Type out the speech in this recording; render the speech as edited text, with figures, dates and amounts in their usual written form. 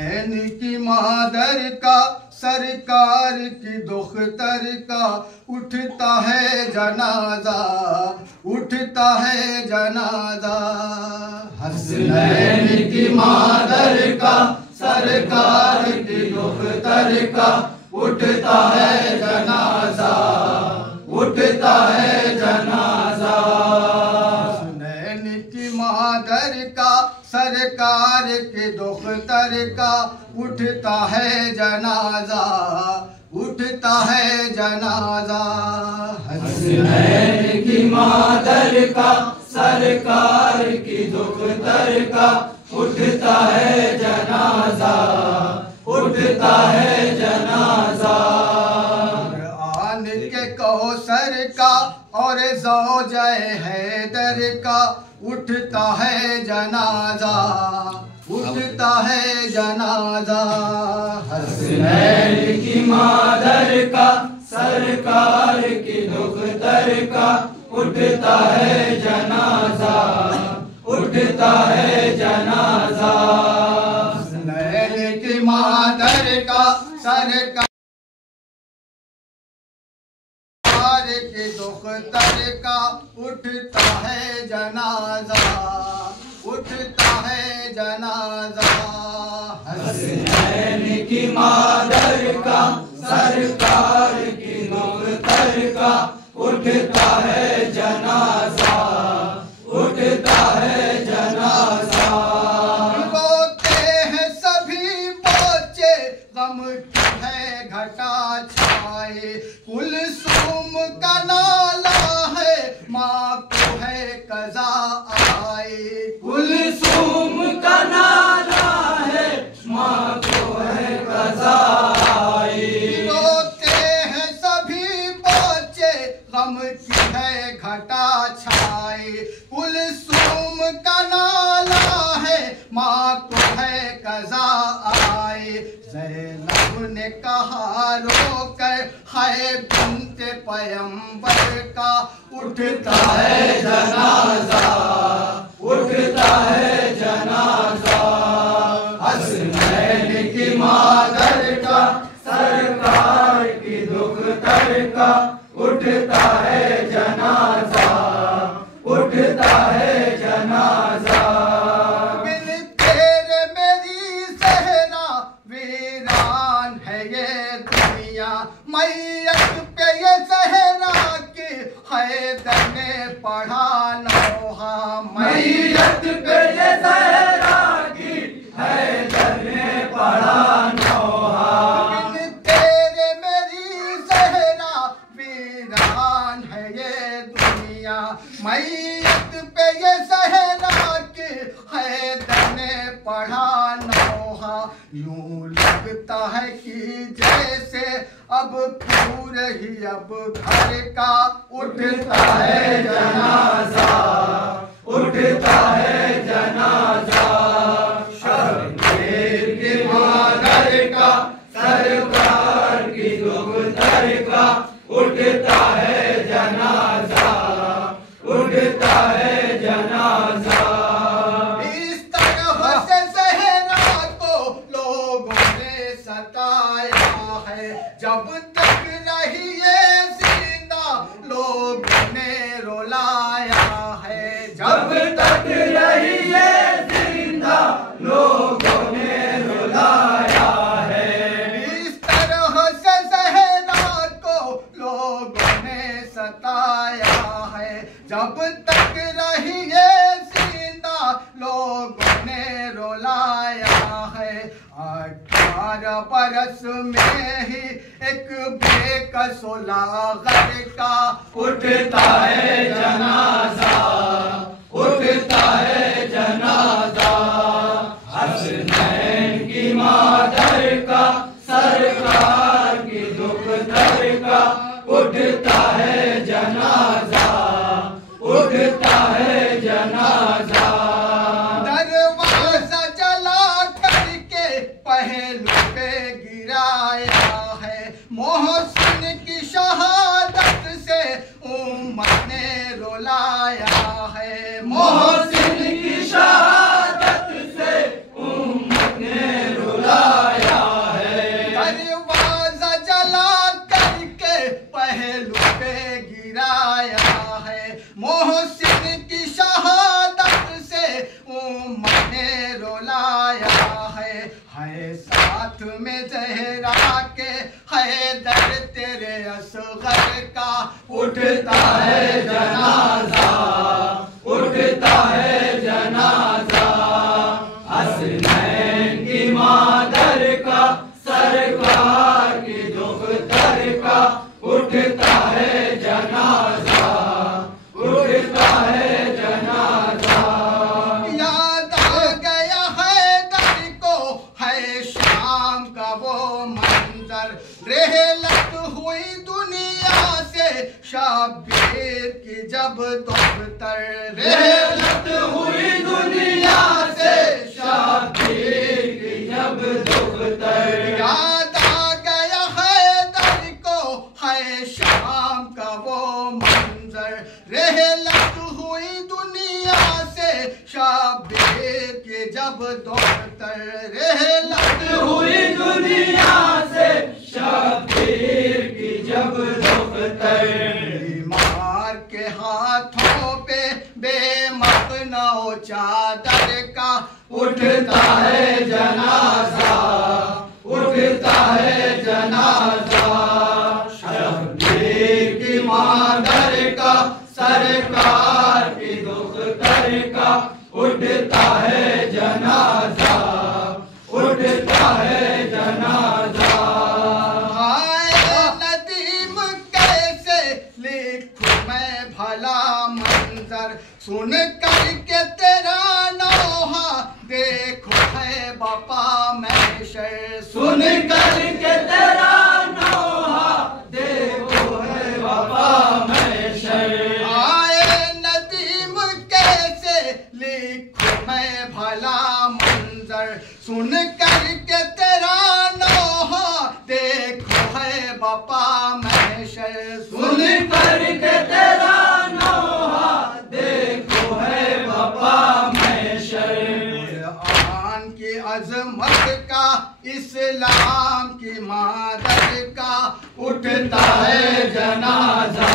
की मादर का सरकार की दुख्तर का उठता है जनाजा, उठता है जनाजा। हसनैन की मादर का सरकार की दुख्तर का उठता है जनाजा, उठता है जनाजा। हसनैन की मादर का सरकार के दुख्तर का उठता है जनाजा, उठता है जनाजा। हसनैन की मादर का सरकार की दुख्तर का उठता है जनाजा, उठता है जनाजा। कुरान के कौसर का और ज़ौजे हैदर का उठता है जनाजा, उठता है जनाजा। हसनैन की मादर का सरकार की दुख्तर का उठता है जनाजा, उठता है जनाजा। हसनैन की मादर का सरकार के दुख्तर का उठता है जनाजा, उठता है जनाजा। हसनैन की मादर का सरकार की दुख्तर का उठता है जनाजा, उठता है जनाजा। रोते हैं सभी बच्चे गम की है घटा छाए, कुलसूम का नाला है माँ को है कज़ा आए। कुलसूम का नाला है माँ को है कज़ा आई। रोते हैं सभी बच्चे गम की है घटा छाए, कुलसूम का नाला है माँ को है कज़ा आए। ज़ैनब ने कहा रोकर है बिन्ते पैगंबर का उठता है जनाजा, उठता है जनाजा। हसनैन की मादर का सरकार की दुख्तर का उठता है जनाजा, उठता है जनाजा। बिन तेरे मेरी सहरा वीरान है ये दुनिया, मैयत पे ये सहरा के हैदर ने पढ़ा नौहा। मैयत पे ये सहरा की हैदर ने पढ़ा नौहा। बिन तेरे मेरी सहरा वीरान है ये दुनिया, मैयत पे ये सहरा के हैदर ने पढ़ा नौहा। यूं लगता है कि जैसे अब पूरे ही अब घर का उठता है जनाजा, उठता है जनाजा। शब्बीर की मादर का सरकार की दुख्तर का उठता है जनाजा, उठता है जनाजा। इस तरह से सहरा को लोगों ने सताया है, जब तक रही ये जिंदा लोगों ने रुलाया है। जब तक रही ये जिंदा लोगों ने रुलाया है। इस तरह से सहरा को लोगों ने सताया है, जब तक रही ये जिंदा लोगों ने रुलाया है। 18 बरस में ही एक बेकसो लाग़र का उठता है जनाजा, उठता है जनाजा। हसनैन की मादर का सरकार की दुख्तर का उठता है जनाजा, उठता है जनाजा। दरवाजा जला करके पहलू पे गिराया है, मोहसिन की शहादत से उम्मत ने रुलाया है। मोहसिन की शहादत से उम्मत ने रुलाया है साथ में ज़हरा के हैदर तेरे असग़र का उठता है जनाजा, उठता है जनाजा। हसनैन की मादर का, सरकार की दुख्तर का उठता है जनाजा, उठता है जनाजा। याद आ गया हैदर को है शाम का वो मंजर, रहलत हुई दुनिया से शब्बीर की जब दुख्तर, रहलत हुई दुनिया से शब्बीर की जब दुख्तर। याद आ गया हैदर को है शाम का वो मंजर, रहलत हुई दुनिया से शब्बीर की जब दुख्तर, रहलत हुई दुनिया से शब्बीर की जब दुख्तर। बीमार के हाथों पे बेमखनो चादर का उठता है जनाजा, उठता है जनाजा। शब्बीर की मादर का, सरकार की दुख्तर का उठता है जनाजा, उठता है जनाजा। हाय नदीम कैसे लिखूं मैं भला मंजर, सुन करके तेरा नौहा देखो है बापा महशर, सुन करके तेरा नौहा देखो है बापा महशर। हाय नदीम कैसे लिखूं मैं भला मंजर, सुन करके तेरा नौहा देखो है बापा महशर, सुन करके तेरा नौहा देखो है बापा महशर। कुरान की अजमत का, इस्लाम की मादर का उठता है जनाजा,